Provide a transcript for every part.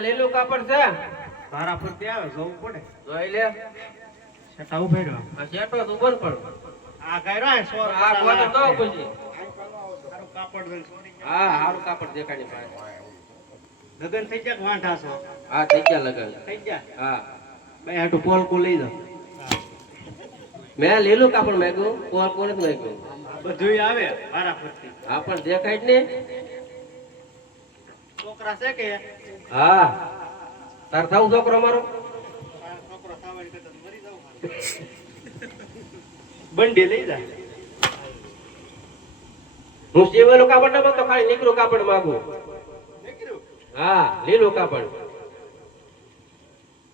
લીલું કાપડ છે તારા પર ત્યાં જવું પડે જોઈ લે સેટા ઉભેડો આ શેટો તું બંધ પડ આ કર્યો સો આ કોતો તો પછી તારું કાપડ દે હા હારું કાપડ દેખાડી પાસે લગન થઈ જાય વાંઢા છો હા થઈ ગયા લગન થઈ જાય હા બે હાટુ પોલ કો લઈ જાવ મેં લીલું કાપડ માંગ્યું કોણ કોને જ માંગ્યું બધું આવે મારા પરથી હા પણ દેખાય જ ને છોકરા છે કે હા તાર થાવ છોકરો મારો છોકરો સાવડી કરતા મરી જાવ બંડી લઈ જા હું સીવેલું કાપડ ના તો ખાલી નીકળું કાપડ માંગુ નીકળ્યું હા લીલું કાપડ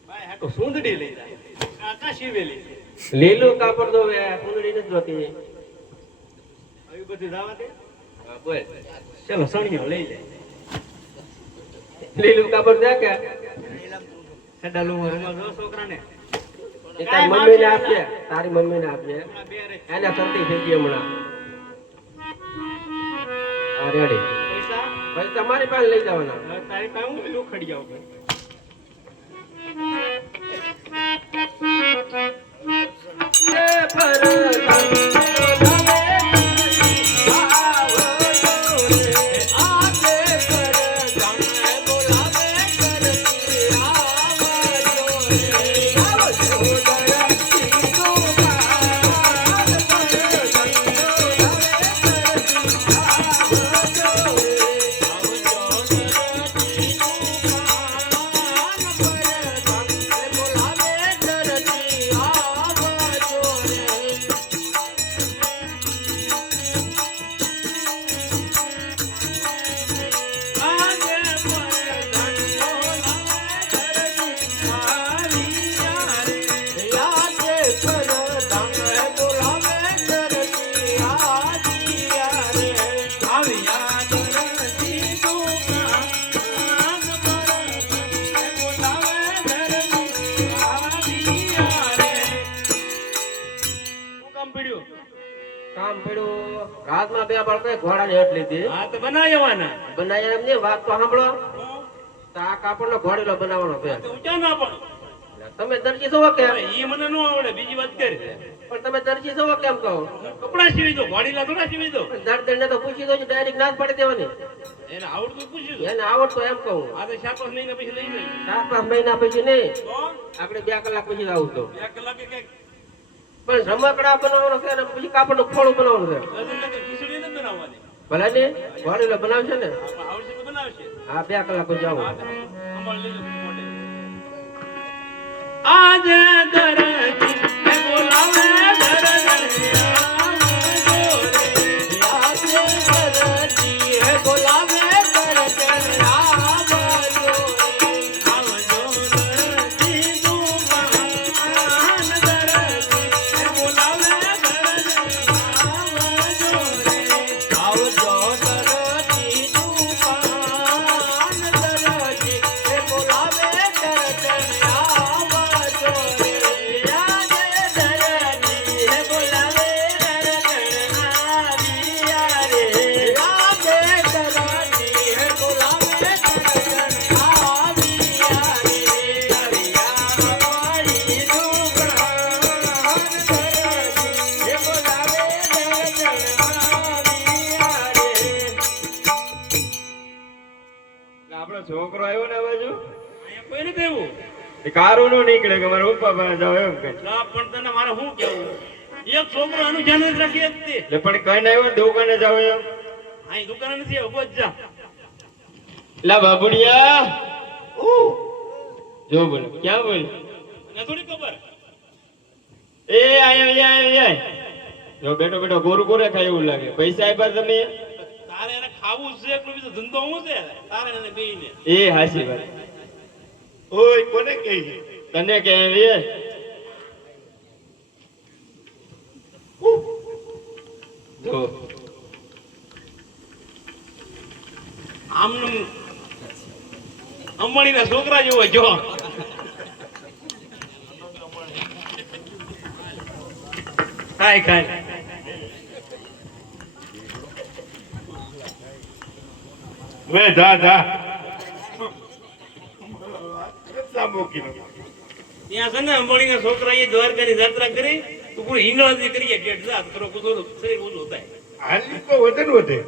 ભાઈ હાટુ સુંદડી લઈ જા આ કા શીવેલી લીલું કાપડ તો કુંદડી નથી જોતી આવી બધી દાવા દે હા બોલ ચલો સણિયો લઈ લે લીલું કાપડ દે કે સડાલું રૂમાલ જો છોકરાને એ તારી મમ્મી ને આપજે તારી મમ્મી ને આપજે બે રે એને સૌથી થઈ ગઈ હમણાં હા રેડી પૈસા પૈસા મારી પાસે લઈ જવાના હવે તારી પાસે હું પેલું ખડી આવું કામ પડ્યું રાતમાં બે બાળકો ઘોડા ની હેઠ લીધી હા તો બનાવવાના બનાવ્યા એમ નહીં વાત તો સાંભળો તો આ કાપડ નો ઘોડેલો બનાવવાનો છે તો ઊંચા ના પડો તમે દરજી છો કેમ ઈ મને નો આવડે બીજી વાત કરી પણ તમે દરજી છો કેમ કહો કપડા સીવી દો વાડીલા થોડા સીવી દો દર્દ ને તો પૂછી દો ડાયરેક્ટ ના જ પાડી દેવાની એને આવડતું પૂછ્યું એને આવડતો એમ કહું આ તો 4-5 મહિના પછી લઈ લઈ 4-5 મહિના પછી નહીં તો આપણે 2 કલાક પછી આવું તો 2 કલાકે કઈક પણ રમકડા બનાવવાનો છે ને પછી કાપડ નું ખોળું બનાવવાનું છે લગન લગન ખીચડી નથી બનાવવાની ભલે ને ઘોડેલો બનાવશે ને આવડશે તો બનાવશે હા 2 કલાક પછી આવું અમાર લઈ લો મોડે આજે દરજી બોલાવે દરજી બોલાવે છોકરો આવ્યો ને બાજુ કોઈ નથી એવું કારું નો નીકળે કે મારે ઉપા પાસે જાવ એમ કે ના પણ તને મારે શું કેવું એક છોકરો આનું ધ્યાન નથી રાખી શકતી એટલે પણ કઈ ના આવ્યો દુકાને જાવ એમ અહીં દુકાને નથી આવ્યો બસ જા લા બાબુડિયા જો બોલ ક્યાં બોલ મને થોડી ખબર એ આયા જો બેટો બેટો ગોરું ગોરે ખાય એવું લાગે પૈસા આપ્યા તમે તારે એને ખાવું છે એટલું બીજો ધંધો હું છે તારે એને બેઈને એ હાસી વાત ઓય કોને કહી તને કે રે તો આમનું અંબાણીના છોકરા જેવો જો ખાય ખાય વે જા જા સામોકી ત્યાં છે ને અંબાણીના છોકરા એ દ્વારકાની યાત્રા કરી તો કોઈ હિંગળાજી કરીએ ગેટ જા થોડો કુછો શરીર ઊંચું થાય હાલી તો વજન વધે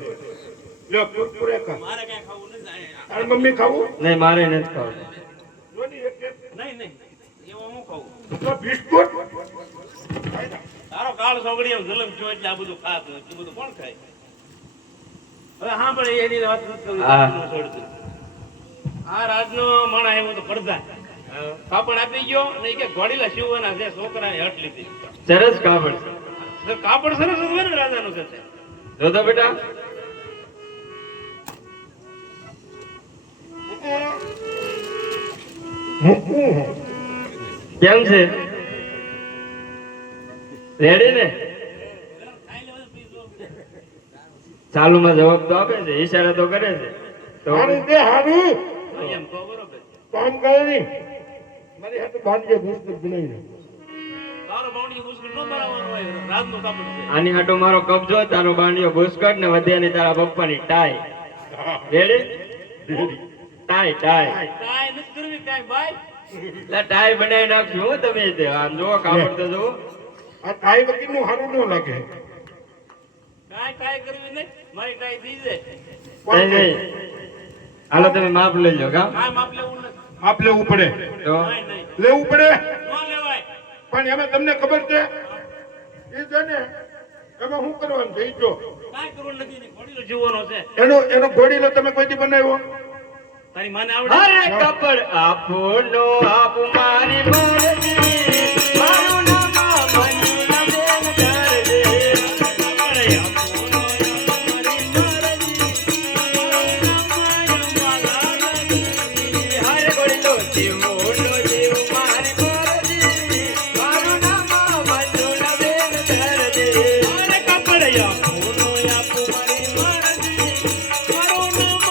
લ્યો કુરકુરે ખા મારે કઈ ખાવું નથી તાર મમ્મી ખાવું નહીં મારે નથી ખાવું જોની એક નહીં નહીં એમાં હું ખાવું તો બિસ્કુટ તારો કાળ સોગડી એમ જલમ જો એટલે આ બધું ખાત એટલું બધું કોણ ખાય હવે હા પણ એની વાત નથી કરવી, હા. છોડતું. આ રાજનો માણા આવ્યો તો પડદા કાપડ આપી ગયો અને ઈ કે ઘોડીલા શિવવાના છે છોકરાને હટ લીધી સરસ કાપડ છે. તો કાપડ સરસ હોય ને રાજાનું છે તે. જો તો બેટા કેમ છે રેડી ને ચાલુમાં જવાબ તો આપે છે ઈશારા તો કરે છે તો હારું દે હારું એમ કહો બરોબર કામ કરે ની મારી હાથે બાંધજે બિસ્કુટ બનાવી દે તારો બાવણી મુશ્કેલ ન બરાબર હોય રાજનો કાપડ છે આની હાટો મારો કબજો તારો બાંડિયો બુસ્કટ ને વધ્યાની તારા પપ્પાની ટાઈ રેડી ટાઈ ટાઈ કાંઈ નથી કરવી કાંઈ બાય લા ટાઈ બનાવી નાખશું હો તમે તે આમ જો કાપડ તો જો આ કાઈ વગર નું હારું ન લાગે કાંઈ કરવી નહીં મારી ટાઈ થઈ જાય નહીં નહીં હાલો તમે માપ લઈ લો કા કાંઈ માપ લેવું નથી આપ લેવું પડે તો કાંઈ નહીં લેવું પડે ન લેવાય પણ એમાં તમને ખબર છે એ છે ને એમાં શું કરવાનું છે ઈ જો કાંઈ કરવું નથી ને ઘોડીલો જીવવાનો છે એનો ઘોડીલો તમે કોઈ દી બનાવ્યો તારી માને આવડે અરે કપડ આપો નો આપ મારી મરજી મારું નામ મંજુલા બેન કરજે કપડે આપો નો મારી મરજી હરે બોલો જીવો નો જીવ મારી મરજી મારું નામ મંજુલા બેન કરજે અરે કપડે આપો નો આપો મારી મરજી મારું નામ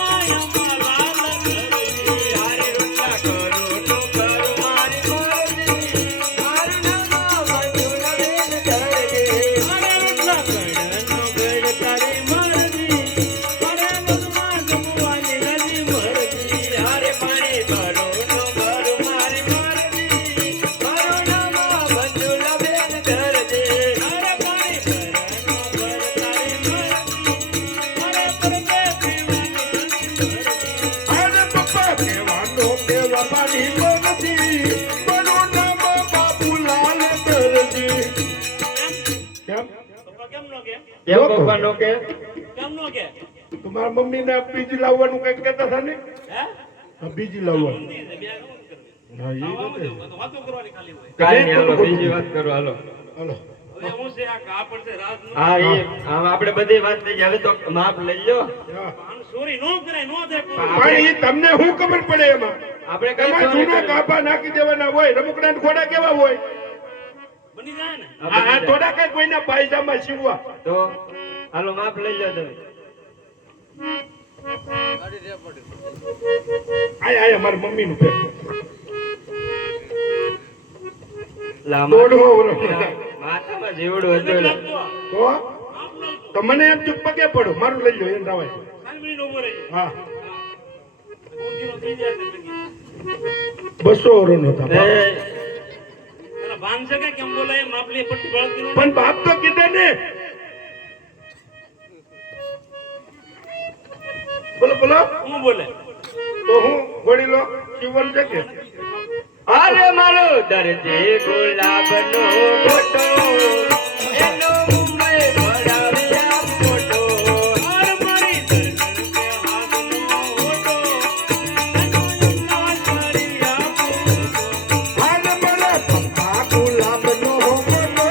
માલા કરવી હરે રોટલા કરું નો કરું મારી મરજી મારું નામ મંજુલા બેન કરજે અરે રત્ના કડનો ગડ તારી મરજી અરે મનમાં જમવાની નદી મરજી હરે પાણી ભરો નો ભરો મારી મરજી મારું નામ મંજુલા બેન કરજે અરે પાણી ભરનો ભર તારી મરજી અરે પરદે પીવાની નદી મરજી અરે પપ્પા કહેવાનો કેવા મારી મરજી મારું નામ બાપુલાલ દરજી કેમ પપ્પા કેમ નો કે કેમ પપ્પા નો કે કેમ નો કે તમારા મમ્મીને બીજી લાવવાનું કઈક કહેતા હતા ને હે હા, બીજી લાવવાનું હિન્દી છે બે શું કરવી હા એ આવું તો બધું વાતો કરવાની ખાલી હોય કાઈ નહીં હાલો બીજી વાત કરો હાલો હાલો હવે હું છે આ કાપડ છે રાજનું હા એ આમ આપણે બધી વાત થઈ ગઈ હવે તો માપ લઈ લો હા. આમ ચોરી નો કરાય નો થાય કોઈ. પણ ઈ તમને શું ખબર પડે એમાં આપણે કઈ એમાં ચોરી જૂના કરી? કાપા નાખી દેવાના હોય રમકડા ઘોડા કેવા હોય બની જાય ને આ આ બધી થોડા કઈ કોઈના પાયજામાં સીવવા તો હાલો માપ લઈ લો તમે આય મારી મમ્મી નું પેટ લા દોઢો વર્ષ માથામાં જીવડું હતું એટલે. લાગતો. તો આપનો તો મને એમ ચૂપ પગે પડો મારું લઈ લો એમ રાવાય ખાલી મિનિટ ઉભો રહી હા ઊંધીનો થઈ જાય છે ભેગી. 200 વર્ષ નો હતા એ એના ભાન છે કે કેમ બોલાય માપલી પટ્ટી બળતી નો પણ બાપ તો કીધે ને બોલો બોલો હું બોલે તો હું ઘોડી લો જીવન છે કે અરે મારો દરજી ગુલાબનો ફોટો એનો મુંબઈ ભરાવ્યા ફોટો આર મારી દર્શન કે હાથનો ઓટો એનો ઉલ્લાસ કરી આપો હાલ મારા પપ્પા ગુલાબનો ફોટો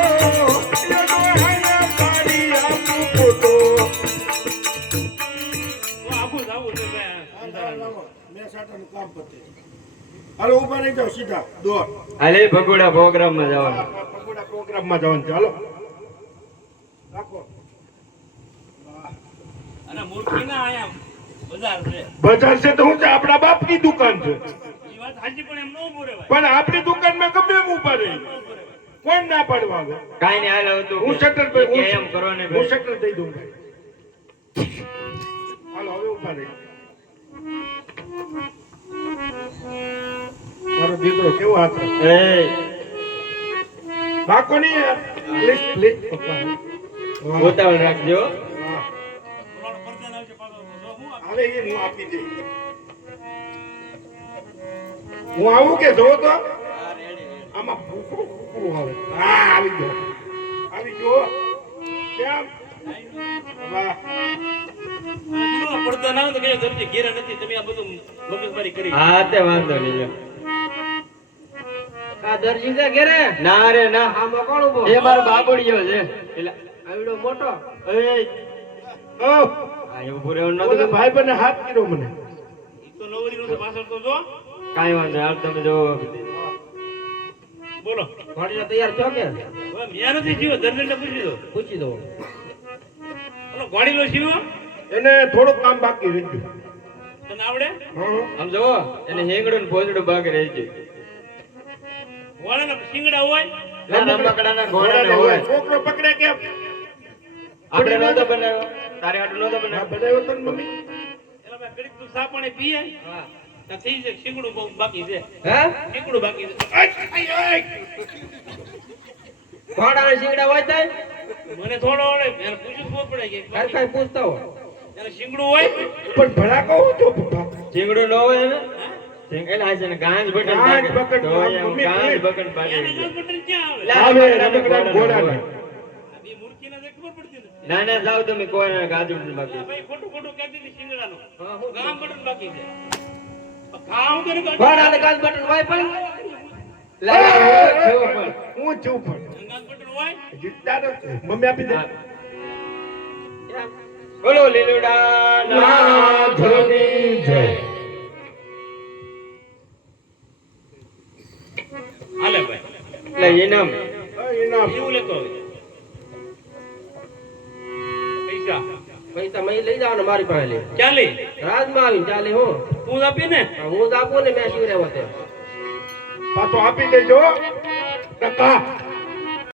એનો હાયા પાડી આપું ફોટો આખું જાવું છે ભાઈ અંધારાનું. મેં સાટાનું કામ પતે હાલો ઉભા રહી જાઓ સીધા દોર હાલે ભગોડા પ્રોગ્રામમાં જવાનું પ્રોગ્રામમાં જવાનું છે હાલો રાખો ના મૂર્ખી ના આયા બજાર છે બજાર છે તો હું છે આપણા બાપની દુકાન છે એ વાત સાચી પણ એમ ન ઉભો રહેવાય પણ આપણી દુકાનમાં ગમે એમ ઉભા રહી કોણ ના પાડવા આવે કાઈ નહીં હાલ હતું હું શટર ભાઈ કે એમ કરો ને હું શટર દઈ દઉં ભાઈ હાલો હવે ઉભા રહી મારો દીકરો કેવો હાથ એ બાકો નહીં યાર પ્લીઝ પ્લીઝ પપ્પા ઉતાવળ રાખજો હા થોડો પરદાન આવશે પાછો જો હું હવે એ હું આપી દઈ હું આવું કે જો તો આમાં ભૂખું ભૂખું આવે હા આવી ગયો કેમ વાહ પડદા ના તો કે દરજી ઘેરા નથી તમે આ બધું મગજમારી કરી હા તે વાંધો નહીં લ્યો. આ દરજી છે ઘેરે ના રે ના આમાં કોણ ઉભો એ મારો બાબુડિયો છે એટલે આવડો મોટો એ ઓ આ એવું પૂરે નતું ઓલા ભાઈ બને હાથ કર્યો મને ઈ તો નવરી નો પાછળ તો જો કાઈ વાંધો નહીં. હાલ તમે જો બોલો ઘોડીઓ તૈયાર છો કે હવે મિયા નથી જીવો દર્જન ને પૂછી દો પૂછી દો ઓલો ઘોડીલો જીવો એને થોડુંક કામ બાકી રહી ગયું તને આવડે હા આમ જો એને હેંગડું ને ભોજડું બાકી રહી ગયું ઘોડાના શિંગડા હોય નાના મકડાના ઘોડાના હોય છોકરો પકડે કેમ આપણે નહોતો બનાવ્યો તારે આટલું નહોતો આ બનાવ્યો બનાવ્યો તો ને મમ્મી એલા મેં ઘડીક તું સાપણે પીએ હા તો થઈ જાય શિંગડું બહુ બાકી છે હે શિંગડું બાકી છે ઘોડાના શિંગડા હોય તાય મને થોડો આવડે એને પૂછ્યું ખબર પડે કે કાઈ કાઈ પૂછતા હો એને શિંગડું હોય પણ ભલા કહું છો પપ્પા ચીંગડું ન હોય ને એટલે આ છે ને ગાંજ બટન ગાંજ પાકે. બટન, તો એમ મમ્મી ગાંજ please. બટન પાકે એને છે. ગામ બટન ક્યાં આવે લા, આવે મકડાના રમકડા ઘોડાના ઘોડાના. હોય. આ બે મૂર્ખીના જે ખબર પડતી નથી ના ના જાઓ તમે કોઈ ના ગાંજ બટન બાકી આ ભાઈ ખોટું ખોટું કહેતી હતી શિંગડાનું હા હું ગામ બટન બાકી છે ઘા હું કરે ઘોડાને કાચ બટન હોય પણ લા, લા, હું છું પણ. હું છું પણ ગામ બટન હોય જીતતા નથી મમ્મી આપી દે હા. બોલો લીલુડા નાથની જય હાલે ભાઈ એટલે ઇનામ ઇનામ એવું લેતો હોય પૈસા પૈસા મેં લઈ જાવ ને મારી પાસે લે ચાલે રાજમાં આવીને ચાલે હું તું આપી ને હું જ આપું ને મેં શિવરે વતે પાછો આપી દેજો ટકા